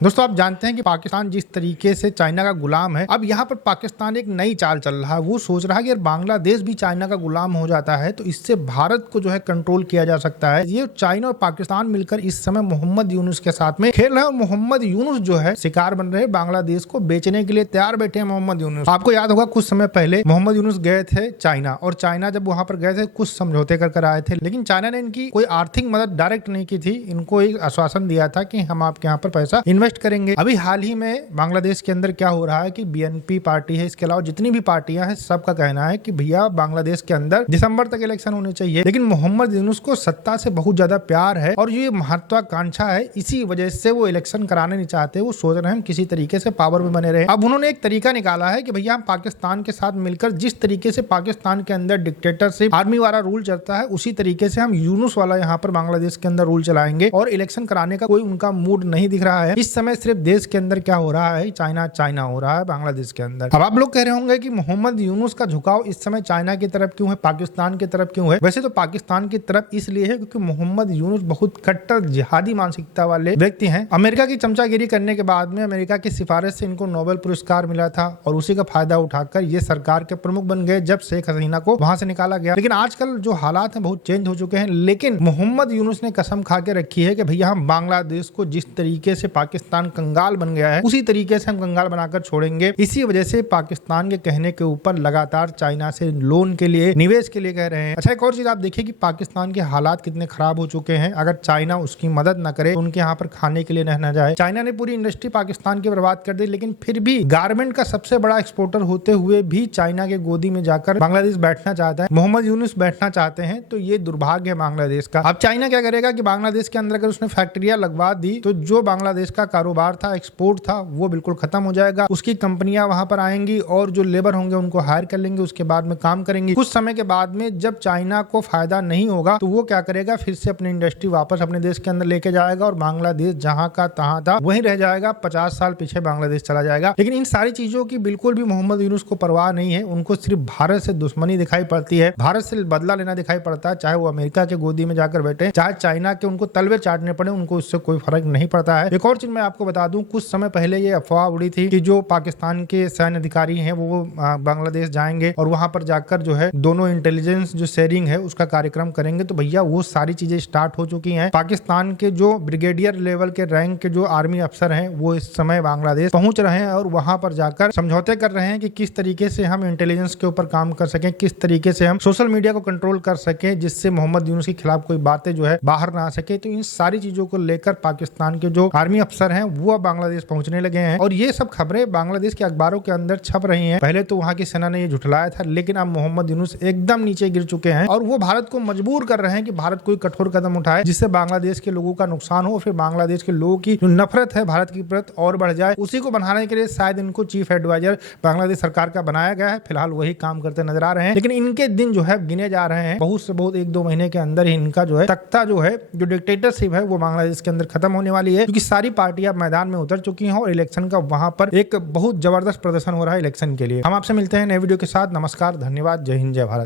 दोस्तों आप जानते हैं कि पाकिस्तान जिस तरीके से चाइना का गुलाम है, अब यहाँ पर पाकिस्तान एक नई चाल चल रहा है। वो सोच रहा है कि अगर बांग्लादेश भी चाइना का गुलाम हो जाता है तो इससे भारत को जो है कंट्रोल किया जा सकता है। ये चाइना और पाकिस्तान मिलकर इस समय मोहम्मद यूनुस के साथ में खेल रहे हैं और मोहम्मद यूनुस जो है शिकार बन रहे हैं। बांग्लादेश को बेचने के लिए तैयार बैठे हैं मोहम्मद यूनुस। आपको याद होगा कुछ समय पहले मोहम्मद यूनुस गए थे चाइना, और चाइना जब वहां पर गए थे कुछ समझौते कर आए थे, लेकिन चाइना ने इनकी कोई आर्थिक मदद डायरेक्ट नहीं की थी। इनको एक आश्वासन दिया था कि हम आपके यहाँ पर पैसा इन्वेस्ट करेंगे। अभी हाल ही में बांग्लादेश के अंदर क्या हो रहा है कि बीएनपी पार्टी है, इसके अलावा जितनी भी पार्टियां हैं, सबका कहना है कि भैया बांग्लादेश के अंदर दिसंबर तक इलेक्शन होने चाहिए। लेकिन मोहम्मद यूनुस को सत्ता से बहुत ज्यादा प्यार है और ये महत्वाकांक्षा है, इसी वजह से वो इलेक्शन कराने नहीं चाहते। वो सोच रहे हैं किसी तरीके से पावर में बने रहे। अब उन्होंने एक तरीका निकाला है कि भैया हम पाकिस्तान के साथ मिलकर जिस तरीके से पाकिस्तान के अंदर डिक्टेटरशिप आर्मी वाला रूल चलता है, उसी तरीके से हम यूनुस वाला यहाँ पर बांग्लादेश के अंदर रूल चलाएंगे और इलेक्शन कराने का कोई उनका मूड नहीं दिख रहा है। इस समय सिर्फ देश के अंदर क्या हो रहा है, चाइना हो रहा है बांग्लादेश के अंदर। अब आप लोग कह रहे होंगे कि मोहम्मद यूनुस का झुकाव इस समय चाइना की तरफ क्यों है, पाकिस्तान की तरफ क्यों है? वैसे तो पाकिस्तान की तरफ इसलिए है क्योंकि मोहम्मद यूनुस बहुत कट्टर जिहादी मानसिकता वाले व्यक्ति हैं। अमेरिका की चमचागिरी करने के बाद में अमेरिका की सिफारिश से इनको नोबेल पुरस्कार मिला था और उसी का फायदा उठाकर ये सरकार के प्रमुख बन गए जब शेख हसीना को वहां से निकाला गया। लेकिन आजकल जो हालात हैं बहुत चेंज हो चुके हैं। लेकिन मोहम्मद यूनुस ने कसम खा के रखी है कि भैया हम बांग्लादेश को जिस तरीके से पाकिस्तान कंगाल बन गया है उसी तरीके से हम कंगाल बनाकर छोड़ेंगे। इसी वजह से पाकिस्तान के कहने के ऊपर लगातार चाइना से लोन के लिए, निवेश के लिए कह रहे हैं। अच्छा, एक और चीज आप देखिए कि पाकिस्तान के हालात कितने खराब हो चुके हैं। अगर चाइना उसकी मदद न करे तो उनके यहाँ पर खाने के लिए न जाए। चाइना ने पूरी इंडस्ट्री पाकिस्तान की बर्बाद कर दी, लेकिन फिर भी गारमेंट का सबसे बड़ा एक्सपोर्टर होते हुए भी चाइना के गोदी में जाकर बांग्लादेश बैठना चाहता है, मोहम्मद यूनुस बैठना चाहते हैं। तो ये दुर्भाग्य है बांग्लादेश का। अब चाइना क्या करेगा कि बांग्लादेश के अंदर अगर उसने फैक्ट्रियां लगवा दी तो जो बांग्लादेश का कारोबार था, एक्सपोर्ट था, वो बिल्कुल खत्म हो जाएगा। उसकी कंपनियां वहां पर आएंगी और जो लेबर होंगे उनको हायर कर लेंगे, उसके बाद में काम करेंगे। कुछ समय के बाद में जब चाइना को फायदा नहीं होगा तो वो क्या करेगा, फिर से अपनी इंडस्ट्री वापस अपने देश के अंदर लेके जाएगा और बांग्लादेश जहां का तहां था वहीं रह जाएगा। 50 साल पीछे बांग्लादेश चला जाएगा। लेकिन इन सारी चीजों की बिल्कुल भी मोहम्मद यूनुस को परवाह नहीं है। उनको सिर्फ भारत से दुश्मनी दिखाई पड़ती है, भारत से बदला लेना दिखाई पड़ता है। चाहे वो अमेरिका के गोदी में जाकर बैठे, चाहे चाइना के उनको तलवे चाटने पड़े, उनको उससे कोई फर्क नहीं पड़ता है। एक और चीज मैं आपको बता दूं, कुछ समय पहले ये अफवाह उड़ी थी कि जो पाकिस्तान के सैन्य अधिकारी हैं वो बांग्लादेश जाएंगे और वहां पर जाकर जो है दोनों इंटेलिजेंस जो शेयरिंग है उसका कार्यक्रम करेंगे। तो भैया वो सारी चीजें स्टार्ट हो चुकी हैं। पाकिस्तान के जो ब्रिगेडियर लेवल के रैंक के जो आर्मी अफसर हैं वो इस समय बांग्लादेश पहुंच रहे हैं और वहां पर जाकर समझौते कर रहे हैं कि किस तरीके से हम इंटेलिजेंस के ऊपर काम कर सकें, किस तरीके से हम सोशल मीडिया को कंट्रोल कर सकें जिससे मोहम्मद यूनुस के खिलाफ कोई बातें जो है बाहर ना आ सके। तो इन सारी चीजों को लेकर पाकिस्तान के जो आर्मी अफसर हैं वो अब बांग्लादेश पहुंचने लगे हैं और ये सब खबरें बांग्लादेश के अखबारों के अंदर छप रही हैं। पहले तो वहां की सेना ने ये झुठलाया था, लेकिन अब मोहम्मद यूनुस एकदम नीचे गिर चुके हैं और वो भारत को मजबूर कर रहे हैं कि भारत कोई कठोर कदम उठाए जिससे बांग्लादेश के लोगों का नुकसान हो, फिर बांग्लादेश के लोगों की जो नफरत है भारत की प्रति और बढ़ जाए। उसी को बनाने के लिए शायद इनको चीफ एडवाइजर बांग्लादेश सरकार का बनाया गया है। फिलहाल वही काम करते नजर आ रहे हैं, लेकिन इनके दिन जो है गिने जा रहे हैं। बहुत से बहुत 1-2 महीने के अंदर ही इनका जो है तख्ता जो है, जो डिक्टेटरशिप है वो बांग्लादेश के अंदर खत्म होने वाली है, क्योंकि सारी पार्टियां मैदान में उतर चुकी हैं और इलेक्शन का वहां पर एक बहुत जबरदस्त प्रदर्शन हो रहा है इलेक्शन के लिए। हम आपसे मिलते हैं नए वीडियो के साथ। नमस्कार, धन्यवाद, जय हिंद, जय भारत।